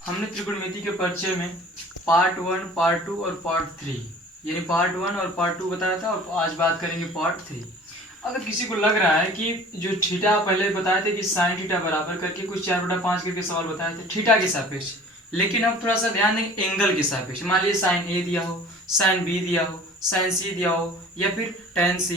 हमने त्रिकोणमिति के परिचय में पार्ट 1, पार्ट 2 और पार्ट 3 यानी पार्ट 1 और पार्ट 2 बताया था, और आज बात करेंगे पार्ट 3। अगर किसी को लग रहा है कि जो थीटा पहले बताए थे कि साइन थीटा बराबर करके कुछ 4/5 करके सवाल बताए थे थीटा के सापेक्ष, लेकिन अब थोड़ा सा ध्यान देंगे एंगल के सापेक्ष। मान लीजिए साइन ए दिया हो, साइन बी दिया हो, साइन सी दिया हो, या फिर टेन सी,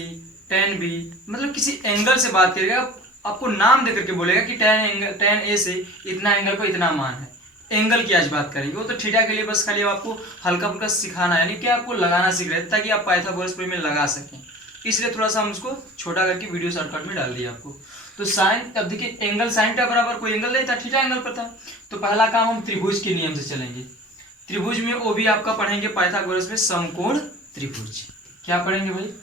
टेन बी, मतलब किसी एंगल से बात करेगा, आपको नाम देकर के बोलेगा कि टेन ए से इतना एंगल को इतना मान है। एंगल की आज बात करेंगे, वो तो थीटा के लिए बस खाली आपको हल्का फुल्का सिखाना है, यानी कि आपको लगाना सीख रहे हैं ताकि आप पाइथागोरस प्रमेय में लगा सकें। इसलिए थोड़ा सा हम उसको छोटा करके वीडियो शॉर्टकट में डाल दिया आपको। तो साइन, अब देखिए एंगल साइन थीटा बराबर कोई एंगल नहीं था, थीटा एंगल पर था। तो पहला काम हम त्रिभुज के नियम से चलेंगे। त्रिभुज में वो भी आपका पढ़ेंगे पाइथागोरस में समकोण त्रिभुज। क्या पढ़ेंगे भाई?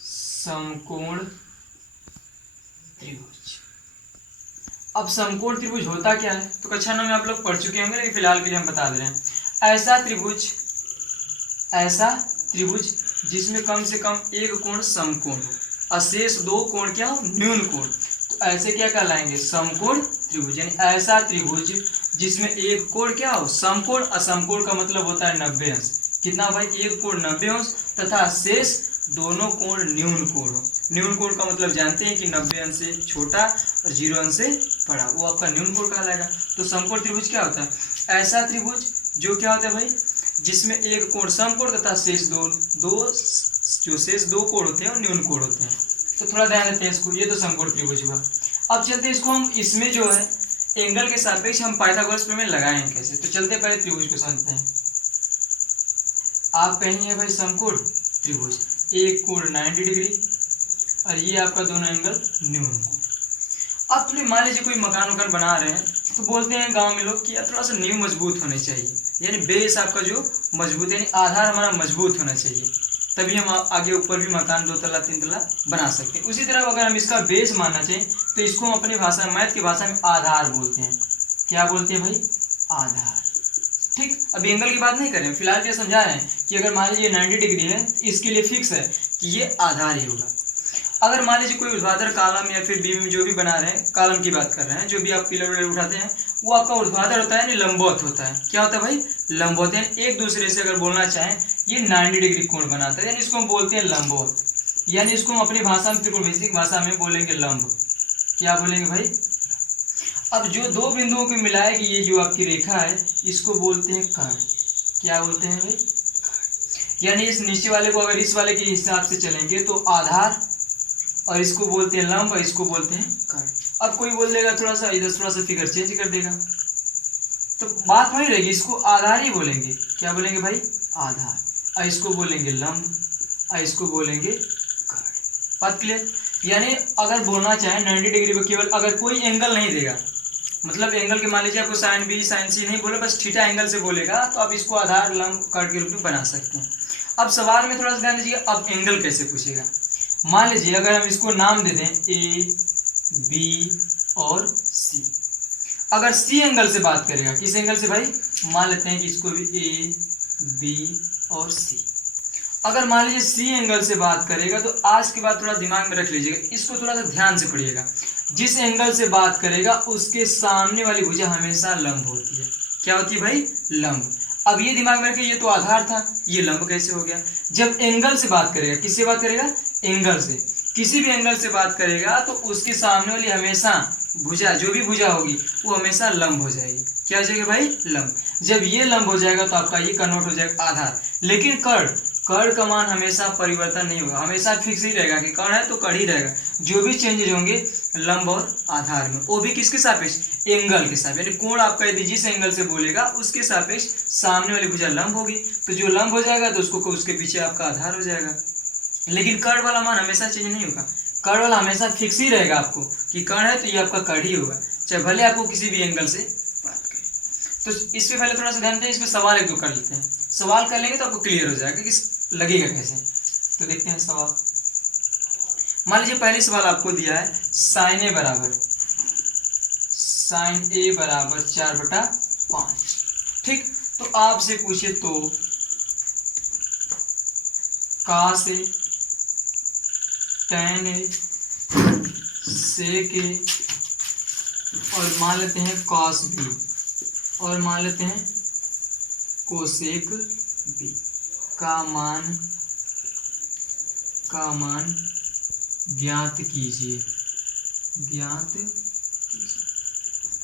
समकोण त्रिभुज। अब समकोण त्रिभुज होता क्या है तो कक्षा 9 में आप लोग पढ़ चुके होंगे, लेकिन फिलहाल के लिए हम बता दे रहे हैं। ऐसा त्रिभुज जिसमें कम से कम एक कोण समकोण हो, अशेष दो कोण क्या हो? न्यून कोण। तो ऐसे क्या कहलाएंगे? समकोण त्रिभुज। यानी ऐसा त्रिभुज जिसमें एक कोण क्या हो? समकोण। असमकोण का मतलब होता है 90 अंश। कितना भाई? एक कोण 90 अंश तथा शेष दोनों कोण न्यून कोण हो। न्यून कोण का मतलब जानते हैं कि 90 अंश से छोटा और 0 अंश से बड़ा, वो आपका न्यून कोण कहलाएगा। तो समकोण त्रिभुज क्या होता है? ऐसा त्रिभुज जो क्या होता है भाई? जिसमें एक कोण समकोण तथा शेष शेष दो कोण होते हैं और न्यून कोण होते हैं। तो थोड़ा ध्यान देते हैं इसको, ये तो समकोण त्रिभुज हुआ। अब चलते हैं इसको हम इसमें जो है एंगल के सापेक्ष हम पाइथागोरस प्रमेय लगाएंगे कैसे। तो चलते पहले त्रिभुज को समझते हैं। आप कहेंगे भाई समकोण त्रिभुज, एक कोण 90 डिग्री और ये आपका दोनों एंगल न्यून कोण। अब थोड़ी मान लीजिए कोई मकान वकान बना रहे हैं तो बोलते हैं गांव में लोग कि यार थोड़ा सा नींव मजबूत होनी चाहिए, यानी बेस आपका जो मजबूत, यानी आधार हमारा मजबूत होना चाहिए, तभी हम आगे ऊपर भी मकान 2 तल्ला 3 तल्ला बना सकते हैं। उसी तरह अगर हम इसका बेस मानना चाहिए तो इसको हम अपनी भाषा में, मैथ की भाषा में आधार बोलते हैं। क्या बोलते हैं भाई? आधार। ठीक, अब एंगल की बात नहीं करें, फिलहाल क्या समझा रहे हैं कि अगर मान लीजिए 90 डिग्री है, इसके लिए फिक्स है कि ये आधार ही होगा। अगर मान लीजिए कोई ऊर्ध्वाधर कॉलम या फिर बीम जो भी बना रहे हैं, कॉलम की बात कर रहे हैं, जो भी आप पिलर उठाते हैं वो आपका ऊर्ध्वाधर होता है यानी लंबवत होता है। क्या होता है भाई? लंबवत। यानी एक दूसरे से अगर बोलना चाहें ये 90 डिग्री कोण बनाता है, यानी इसको हम बोलते हैं लंबवत। यानी इसको हम अपनी भाषा में, त्रिकोणमिति भाषा में बोलेंगे लंब। क्या बोलेंगे भाई? अब जो दो बिंदुओं को मिलाएगी ये जो आपकी रेखा है, इसको बोलते हैं कर्ण। क्या बोलते हैं भाई? यानी इस नीचे वाले को अगर इस वाले के हिसाब से चलेंगे तो आधार, और इसको बोलते हैं लंब, और इसको बोलते हैं कर्ण। अब कोई बोल देगा थोड़ा सा इधर थोड़ा सा फिगर चेंज कर देगा, तो बात वही रहेगी, इसको आधार ही बोलेंगे। क्या बोलेंगे भाई? आधार। और इसको बोलेंगे लंब, और इसको बोलेंगे कर्ण। बात क्लियर? यानी अगर बोलना चाहे 90 डिग्री पर केवल अगर कोई एंगल नहीं देगा, मतलब एंगल के मान लीजिए आपको साइन बी साइन सी नहीं बोले, बस थीटा एंगल से बोलेगा, तो आप इसको आधार लंब कर्ण के रूप में बना सकते हैं। अब सवाल में थोड़ा सा ध्यान दीजिएगा, अब एंगल कैसे पूछेगा। मान लीजिए अगर हम इसको नाम दे दें ए बी और सी, अगर सी एंगल से बात करेगा, किस एंगल से भाई? मान लेते हैं कि इसको भी ए बी और सी। अगर मान लीजिए सी एंगल से बात करेगा तो आज के बाद थोड़ा दिमाग में रख लीजिएगा, इसको थोड़ा सा ध्यान से पढ़िएगा। जिस एंगल से बात करेगा उसके सामने वाली भुजा हमेशा लंब होती है। क्या होती है भाई? लंब। अब ये दिमाग में रखिए, ये तो आधार था, ये लंब कैसे हो गया? जब एंगल से बात करेगा, किससे बात करेगा? एंगल से। किसी भी एंगल से बात करेगा तो उसके सामने वाली हमेशा भुजा, जो भी भुजा होगी वो हमेशा लंब हो जाएगी। क्या हो जाएगी भाई? लंब। जब ये लंब हो जाएगा तो आपका ये कन्वर्ट हो जाएगा आधार। लेकिन कर्ण, कर्ण का मान हमेशा परिवर्तन नहीं होगा, हमेशा फिक्स ही रहेगा कि कर्ण है तो कर्ण ही रहेगा। जो भी चेंजेज होंगे लंब और आधार में, वो भी किसके सापेक्ष? एंगल के सापेक्ष। यानी कोण आपका यदि जिस एंगल से बोलेगा उसके सापेक्ष सामने वाली भुजा लंब होगी, तो जो लंब हो जाएगा तो उसको उसके पीछे आपका आधार हो जाएगा। लेकिन कर्ण वाला मान हमेशा चेंज नहीं होगा, कर्ण वाला हमेशा फिक्स ही रहेगा आपको कि कर्ण है तो ये आपका कर्ण ही होगा, चाहे भले आपको किसी भी एंगल से बात करें। तो इस पे पहले थोड़ा सा ध्यान दें, इसमें सवाल एक दो कर लेते हैं। सवाल कर लेंगे तो आपको क्लियर हो जाएगा कि लगेगा कैसे। तो देखते हैं सवाल। मान लीजिए पहले सवाल आपको दिया है साइन ए बराबर 4/5। ठीक, तो आपसे पूछे तो cos ए, tan ए, sec ए और मान लेते हैं cos बी। और मान लेते हैं कोसेक बी का मान ज्ञात कीजिए।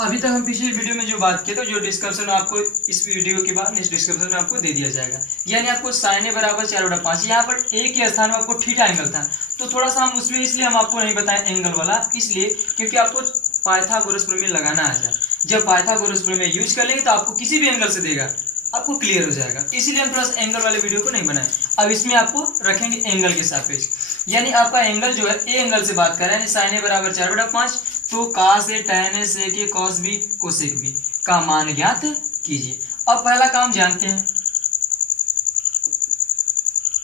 अभी तक हम पिछली वीडियो में जो बात किए थे, जो डिस्क्रिप्शन आपको इस वीडियो के बाद नेक्स्ट डिस्क्रिप्शन में आपको दे दिया जाएगा। यानी आपको साइन ए बराबर 4/5, यहाँ पर एक ही स्थान में आपको थीटा एंगल था, तो थोड़ा सा हम उसमें इसलिए हम आपको नहीं बताएं एंगल वाला, इसलिए क्योंकि आपको पाइथागोरस प्रमेय लगाना आ जाए। जब पाइथागोरस प्रमेय यूज कर लेंगे तो आपको किसी भी एंगल से देगा, आपको क्लियर हो जाएगा। इसीलिए हम थोड़ा सा एंगल वाले वीडियो को नहीं बनाए। अब इसमें आपको रखेंगे एंगल के सापेक्ष, यानी आपका एंगल जो है ए एंगल से बात कर रहे हैं, साइन ए बराबर 4/5, तो कास ए tan ए सेक ए कॉस बी कोसेक बी का मान ज्ञात कीजिए। अब पहला काम जानते हैं,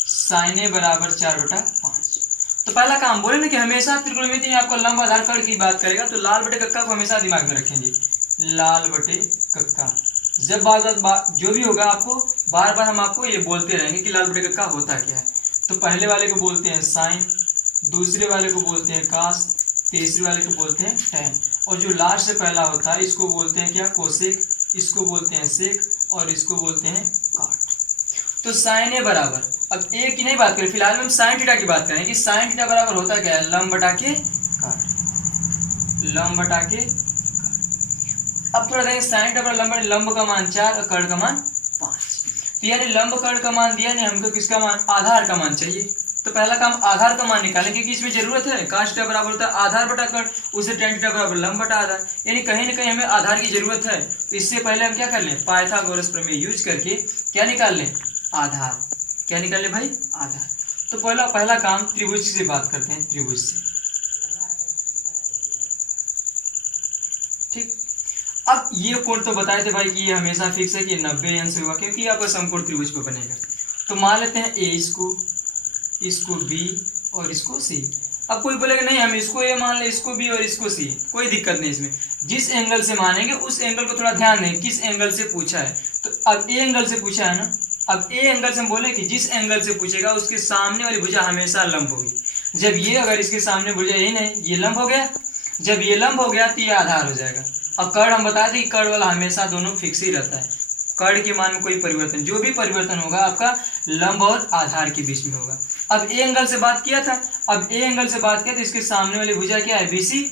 साइन ए बराबर 4/5। तो पहला काम बोले ना कि हमेशा त्रिकोणमिति में आपको लंब आधार खंड की बात करेगा, तो लाल बटे कक्का को हमेशा दिमाग में रखेंगे। लाल बटे कक्का जब बात जो भी होगा आपको बार बार हम आपको ये बोलते रहेंगे कि लाल बटे कक्का होता क्या है। तो पहले वाले को बोलते हैं साइन, दूसरे वाले को बोलते हैं कास, तीसरे वाले को बोलते हैं टैन, और जो लास्ट से पहला होता है इसको बोलते हैं क्या, कोसेक, इसको बोलते हैं सेक, और इसको बोलते हैं काट। तो साइन ए बराबर, अब ए की नहीं बात करें, फिलहाल में हम साइन थीटा की बात करें कि साइन थीटा बराबर होता क्या है, लंब बटा के काट, लंब बटा के काट। अब थोड़ा देखें, साइन थीटा बराबर लंब का मान 4 और कर्ण का मान 5, तो यानी लंब कर्ण का मान दिया नहीं, हमको किसका मान, आधार का मान चाहिए। तो पहला काम आधार का मान निकालें, क्योंकि इसमें जरूरत है, cos थीटा बराबर होता है आधार बटा कर्ण, उसे tan थीटा बराबर लंब बटा आधार, यानी कहीं ना कहीं हमें आधार की जरूरत है। तो इससे पहले हम क्या कर लें, पाइथागोरस प्रमेय यूज करके क्या निकाल लें, आधार। क्या निकाल लें भाई, आधार। तो पहला काम त्रिभुज से बात करते हैं, त्रिभुज से। ठीक, अब ये कोण तो बताए थे भाई कि ये हमेशा फिक्स है कि 90 अंश होगा, क्योंकि आपका समकोण त्रिभुज पे बनेगा। तो मान लेते हैं ए, इसको बी और इसको सी। अब कोई बोलेगा नहीं हम इसको ए मान ले, इसको बी और इसको सी, कोई दिक्कत नहीं इसमें। जिस एंगल से मानेंगे उस एंगल को थोड़ा ध्यान दें, किस एंगल से पूछा है। तो अब ए एंगल से पूछा है ना, अब ए एंगल से हम बोले कि जिस एंगल से पूछेगा उसके सामने वाली भुजा हमेशा लंब होगी। जब ये अगर इसके सामने भुजा यही नहीं, ये लंब हो गया, जब ये लंब हो गया तो ये आधार हो जाएगा। अब कर्ण हम बताए थे कि कर्ण वाला हमेशा दोनों फिक्स ही रहता है, कर्ण के मान में कोई परिवर्तन, जो भी परिवर्तन होगा आपका लंब और आधार के बीच में होगा। अब ए एंगल से बात किया था, अब ए एंगल से बात किया तो इसके सामने वाली भुजा क्या है, BC।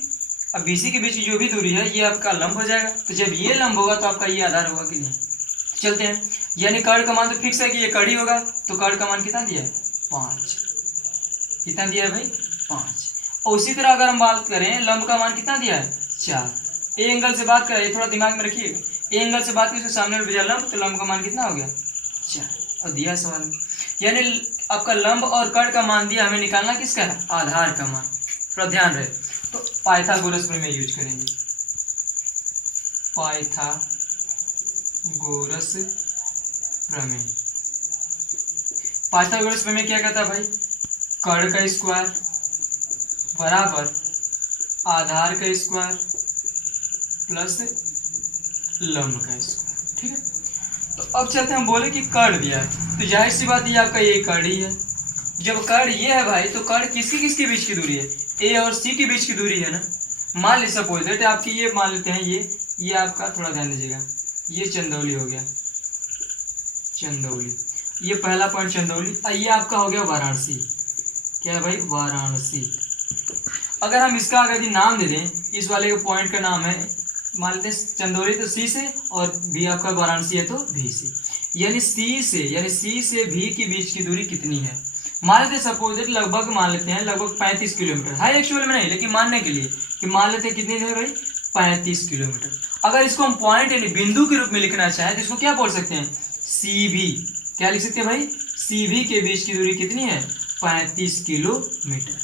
अब BC के बीच की जो भी दूरी है ये आपका लंब हो जाएगा। तो जब ये लंब होगा तो आपका ये आधार होगा कि नहीं। चलते हैं, यानी कर्ण का मान तो फिक्स है कि ये कर्ण ही होगा, तो कर्ण का मान कितना दिया है, 5। कितना दिया है भाई, 5। और उसी तरह अगर हम बात करें लंब का मान कितना दिया है, 4। ए एंगल से बात करें, थोड़ा दिमाग में रखिए, ए एंगल से बात करें सामने वाली भुजा लंब, तो लंब का मान कितना हो गया, 4, और दिया सवाल में। यानी आपका लंब और कर्ण का मान दिया, हमें निकालना किसका है, आधार का मान। थोड़ा ध्यान रहे, तो पाइथागोरस प्रमेय यूज करेंगे, पाइथागोरस प्रमेय। पाइथागोरस प्रमेय क्या कहता है भाई, कर्ण का स्क्वायर बराबर आधार का स्क्वायर प्लस लंब का स्क्वायर। ठीक है, तो अब चलते हैं, बोले कि कर्ण दिया है, तो जाहिर सी बात ये आपका ये कर्ण ही है। जब कर्ण ये है भाई, तो कर्ण किसके बीच की दूरी है, ए और सी के बीच की दूरी है ना। मान ली सपोज दैट आपकी ये मान लेते हैं, ये आपका थोड़ा ध्यान दीजिएगा, ये चंदौली हो गया, चंदौली, ये पहला पॉइंट चंदौली, ये आपका हो गया वाराणसी। क्या है भाई, वाराणसी। अगर हम इसका अगर नाम दे दें, इस वाले के पॉइंट का नाम है, मान लेते हैं चंदौली तो सी से, और भी आपका वाराणसी है तो भी से, यानी सी से भी के बीच की दूरी कितनी है। मान लेते हैं सपोज लगभग मान लेते हैं लगभग 35 किलोमीटर है, एक्चुअल में नहीं, लेकिन मानने के लिए कि मान लेते हैं कितनी है भाई, 35 किलोमीटर। अगर इसको हम पॉइंट यानी बिंदु के रूप में लिखना चाहें तो इसको क्या बोल सकते हैं, CV। क्या लिख सकते हैं भाई, CV के बीच की दूरी कितनी है, 35 किलोमीटर।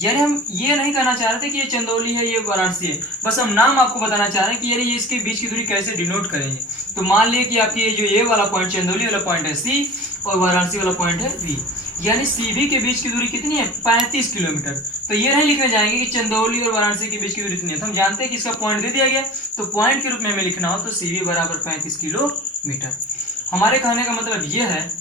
यानी हम ये नहीं कहना चाह रहे थे कि ये चंदौली है, ये वाराणसी है, बस हम नाम आपको बताना चाह रहे हैं कि यानी ये इसके बीच की दूरी कैसे डिनोट करेंगे। तो मान लिए कि आपकी ये वाला पॉइंट चंदौली वाला पॉइंट है C और वाराणसी वाला पॉइंट है V, यानी CV के बीच की दूरी कितनी है, 35 किलोमीटर। तो ये नहीं लिखने जाएंगे कि चंदौली और वाराणसी के बीच की दूरी कितनी है, तो हम जानते हैं कि इसका पॉइंट दे दिया गया, तो पॉइंट के रूप में हमें लिखना हो तो CV बराबर 35 किलोमीटर। हमारे कहने का मतलब ये है,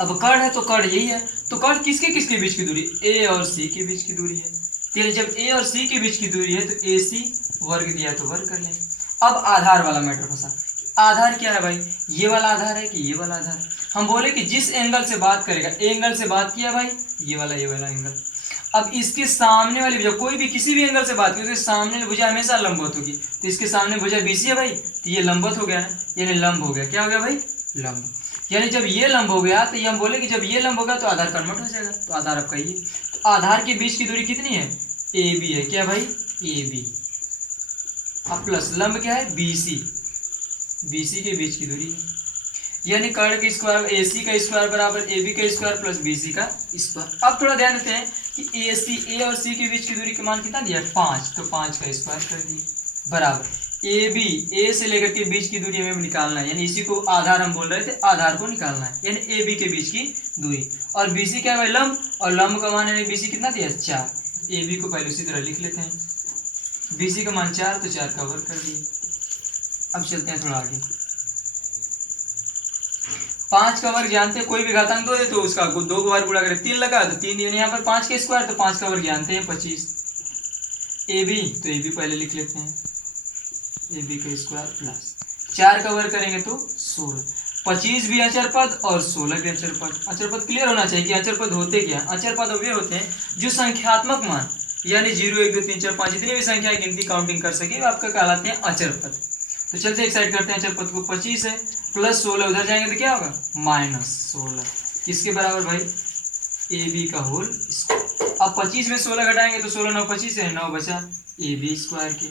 अब कर्ण है तो कर्ण यही है, तो कर्ण किसके बीच की दूरी, A और C के बीच की दूरी है। तो जब A और C के बीच की दूरी है तो AC वर्ग दिया तो वर्ग कर लेंगे। अब आधार वाला मैटर फंसा, आधार क्या है भाई, ये वाला आधार है कि ये वाला आधार है। हम बोले कि जिस एंगल से बात करेगा, एंगल से बात किया भाई, ये वाला एंगल। अब इसके सामने वाली भुजा, कोई भी किसी भी एंगल से बात करें, उसके सामने वाली भुजा हमेशा लंबवत होगी। तो इसके सामने भुजा BC है भाई, तो ये लंबवत हो गया ना, यानी लंब हो गया। क्या हो गया भाई, लंब। यानी जब ये लंब हो गया तो ये हम बोले कि जब ये लंब हो गया तो आधार कन्वर्ट हो जाएगा। तो आधार आपका ये, तो आधार के बीच की दूरी कितनी है, AB है। क्या भाई, AB। अब प्लस लंब क्या है, BC के बीच की दूरी है। यानी कर्ण की स्क्वायर AC का स्क्वायर बराबर AB का स्क्वायर प्लस BC का स्क्वायर। अब थोड़ा ध्यान देते हैं कि A और C के बीच की दूरी का मान कितना दिया है, 5। तो 5 का स्क्वायर कर दिए बराबर AB, A से लेकर के बीच की दूरी हमें निकालना है, यानी इसी को आधार हम बोल रहे थे, आधार को निकालना है, यानी AB के बीच की दूरी। और BC क्या है भाई, लंब, और लंब का मान है BC कितना दिया, 4। AB को पहले उसी तरह लिख लेते हैं, BC का मान 4, तो 4 का वर्ग कर दिए। अब चलते हैं थोड़ा आगे। 5 का वर्ग जानते हैं, कोई भी घातांक दो है तो उसका 2 को वर्ग गुणा करें, 3 लगा तो 3, यहाँ पर 5 के स्क्वायर, तो 5 का वर्ग जानते हैं 25। AB, तो AB पहले लिख लेते हैं, AB का स्क्वायर प्लस 4 का वर्ग करेंगे तो 16। 25 भी अचर पद और 16 भी अचर पद। अचर पद क्लियर होना चाहिए कि अचर पद होते क्या, अचर पद वे होते हैं जो संख्यात्मक मान, यानी 0 1 2 3 4 5 जितनी भी संख्या गिनती काउंटिंग कर सके आपका कहलाते हैं अचर पद। तो चलते एक साइड करते हैं, अचर पद को 25 है प्लस 16, उधर जाएंगे तो क्या होगा, -16। किसके बराबर भाई, AB का होल स्क्वायर। अब 25 में 16 घटाएंगे तो 16 9 25 है, 9 बचा AB स्क्वायर के।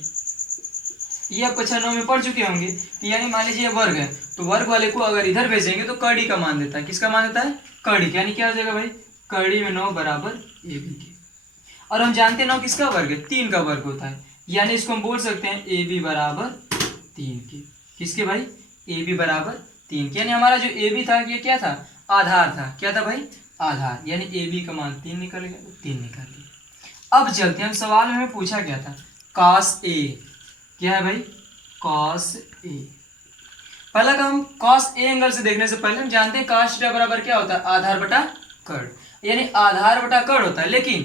ये आप कक्षा 9 में पढ़ चुके होंगे कि यानी मान लीजिए वर्ग है, तो वर्ग वाले को अगर इधर भेजेंगे तो कड़ी का मान देता है। किसका मान देता है, कड़ी। यानी क्या हो जाएगा भाई, कड़ी में 9 बराबर AB के। और हम जानते हैं 9 किसका वर्ग है, 3 का वर्ग होता है, यानी इसको हम बोल सकते हैं AB बराबर 3 के। किसके भाई, AB बराबर 3 के। यानी हमारा जो AB था ये क्या था, आधार था। क्या था भाई, आधार। यानी AB का मान 3 निकल गया, तो 3 निकाल लिया। अब चलते हैं, हम सवाल में हमें पूछा गया था cos A। क्या है भाई, cos A। पहला काम cos A एंगल से देखने से पहले हम जानते हैं cos थीटा बराबर क्या होता है, आधार बटा कर्ण, यानी आधार बटा कर्ण होता है। लेकिन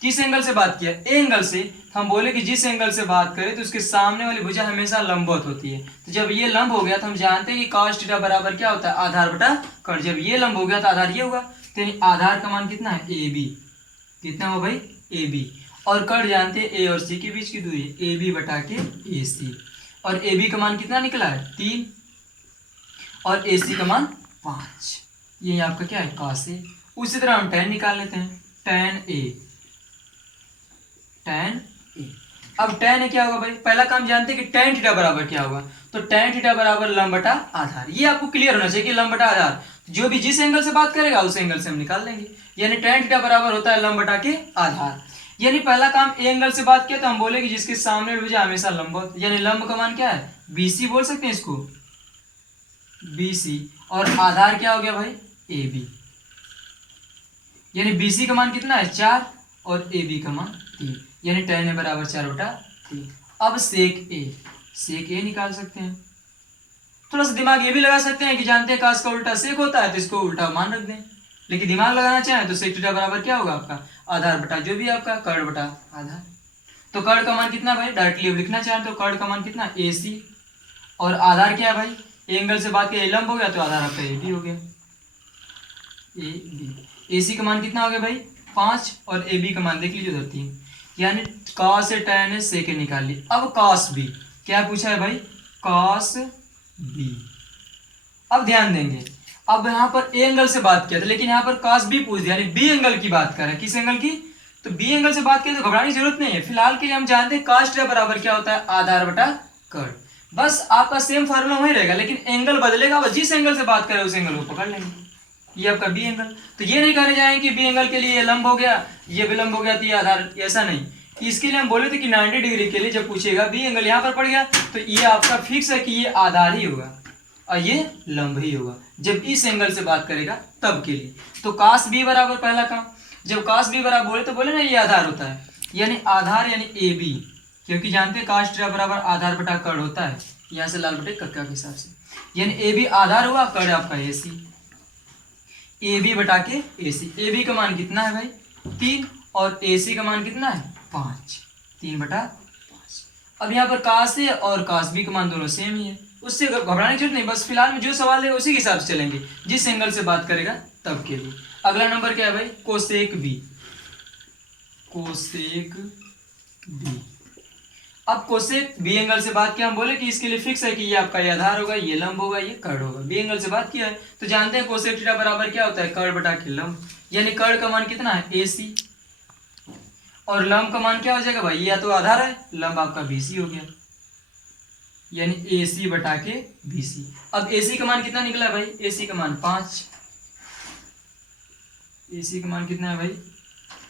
किस एंगल से बात किया, ए एंगल से। हम बोले कि जिस एंगल से बात करें तो उसके सामने वाली भुजा हमेशा लंबवत होती है। तो जब ये लंब हो गया तो हम जानते हैं कि cos थीटा बराबर क्या होता है, आधार बटा कर्ण। जब ये लंब हो गया तो आधार ये होगा, तो आधार का मान कितना है, AB। कितना हो भाई, AB। और कर्ण जानते हैं A और C के बीच की दूरी, AB बटा के AC। और AB का मान कितना निकला है, 3, और AC का मान 5। ये आपका क्या है, cos A। उसी तरह हम tan निकाल लेते हैं, tan A। अब tan A क्या होगा भाई, पहला काम जानते हैं कि tan थीटा बराबर क्या होगा, तो tan थीटा बराबर लंब बटा आधार। ये आपको क्लियर होना चाहिए कि लंब बटा आधार, जो भी जिस एंगल से बात करेगा उस एंगल से हम निकाल लेंगे। यानी tan थीटा बराबर होता है लंब बटा के आधार। यानी पहला काम ए एंगल से बात किया तो हम बोले कि जिसके सामने भुजा हमेशा लंबवत, यानी लंब का मान क्या है, BC बोल सकते हैं इसको, BC। और आधार क्या हो गया भाई, AB। यानी BC का मान कितना है, 4, और AB का मान 3, यानी tan A बराबर 4 बटा 3। अब सेक A निकाल सकते हैं। थोड़ा सा दिमाग ये भी लगा सकते हैं कि जानते हैं cos का उल्टा सेक होता है, तो इसको उल्टा मान रख दें। लेकिन दिमाग लगाना चाहें तो सेक थीटा बराबर क्या होगा आपका, आधार बटा जो भी आपका कर्ण बटा आधार। तो कर्ण का मान कितना भाई, डायरेक्टली अब लिखना चाहें तो कर्ण का मान कितना, AC। और आधार क्या है भाई, एंगल से बात किया लंब हो गया तो आधार आपका AB हो गया, AB। AC का मान कितना हो गया भाई, 5, और AB का मान देख लीजिए उधर 3। यानी cos से tan से के निकाल ली। अब cos B क्या पूछा है भाई, cos B। अब ध्यान देंगे, अब यहाँ पर ए एंगल से बात किया था, लेकिन यहाँ पर cos B पूछ दिया, यानी B एंगल की बात कर रहे हैं। किस एंगल की, तो B एंगल से बात करें तो घबराने की जरूरत नहीं है। फिलहाल के लिए हम जानते हैं cos थीटा बराबर क्या होता है, आधार बटा कर्ण। बस आपका सेम फार्मूला वही रहेगा, लेकिन एंगल बदलेगा, और जिस एंगल से बात करें उस एंगल को पकड़ लेंगे। ये आपका B एंगल। तो ये नहीं कहने जाएंगे कि B एंगल के लिए ये लंब हो गया, ये विलंब हो गया, तो ये आधार, ऐसा नहीं। इसके लिए हम बोले थे कि 90 डिग्री के लिए जब पूछेगा B एंगल यहाँ पर पड़ गया तो ये आपका फिक्स है कि ये आधार ही होगा और ये लंब ही होगा, जब इस एंगल से बात करेगा तब के लिए। तो cos B बराबर पहला काम, जब cos B बराबर बोले तो बोले ना ये आधार होता है, यानी आधार यानी AB, क्योंकि जानते हैं cos थीटा बराबर आधार बटा कर्ण होता है, यहाँ से लाल बटे कक्का के हिसाब से। यानी AB आधार हुआ, कर्ण आपका AC, AB बटा के AC। AB का मान कितना है भाई, 3, और AC का मान कितना है, 5, 3 बटा 5। अब यहाँ पर cos A और cos B का मान दोनों सेम ही है, उससे घबराने की जरूरत नहीं, बस फिलहाल में जो सवाल है उसी के हिसाब से चलेंगे, जिस एंगल से बात करेगा तब के लिए। अगला नंबर क्या है भाई, कोसेक बी। Cosec B. अब कोसेक बी एंगल से बात किया, हम बोले कि इसके लिए फिक्स है कि ये आपका ये आधार होगा, ये लंब होगा, ये कर्ण होगा। बी एंगल से बात किया है तो जानते हैं कोसेक थीटा बराबर क्या होता है, कर्ण बटा के लंब, यानी कर्ण का मान कितना है AC, और लंब का मान क्या हो जाएगा भाई, ये या तो आधार है, लंब आपका BC हो गया, यानी AC बटा के BC। अब AC का मान कितना निकला है भाई, AC का मान 5, AC का मान कितना है भाई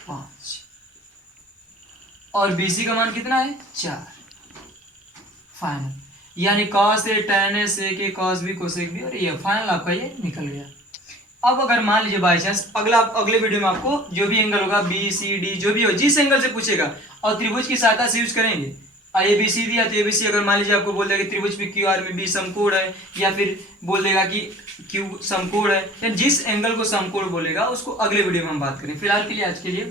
5, और BC का मान कितना है 4। फाइनल, यानी cos A tan A sec A cos B cosec B, और ये फाइनल आपका ये निकल गया। अब अगर मान लीजिए बाई चांस अगले वीडियो में आपको जो भी एंगल होगा BCD जो भी हो, जिस एंगल से पूछेगा और त्रिभुज की सहायता से यूज करेंगे। ABC दिया तो ABC अगर मान लीजिए आपको बोल देगा कि त्रिभुज पे QR में B समकोण है, या फिर बोल देगा कि Q समकोण है, या जिस एंगल को समकोण बोलेगा उसको अगले वीडियो में हम बात करें। फिलहाल के लिए आज के लिए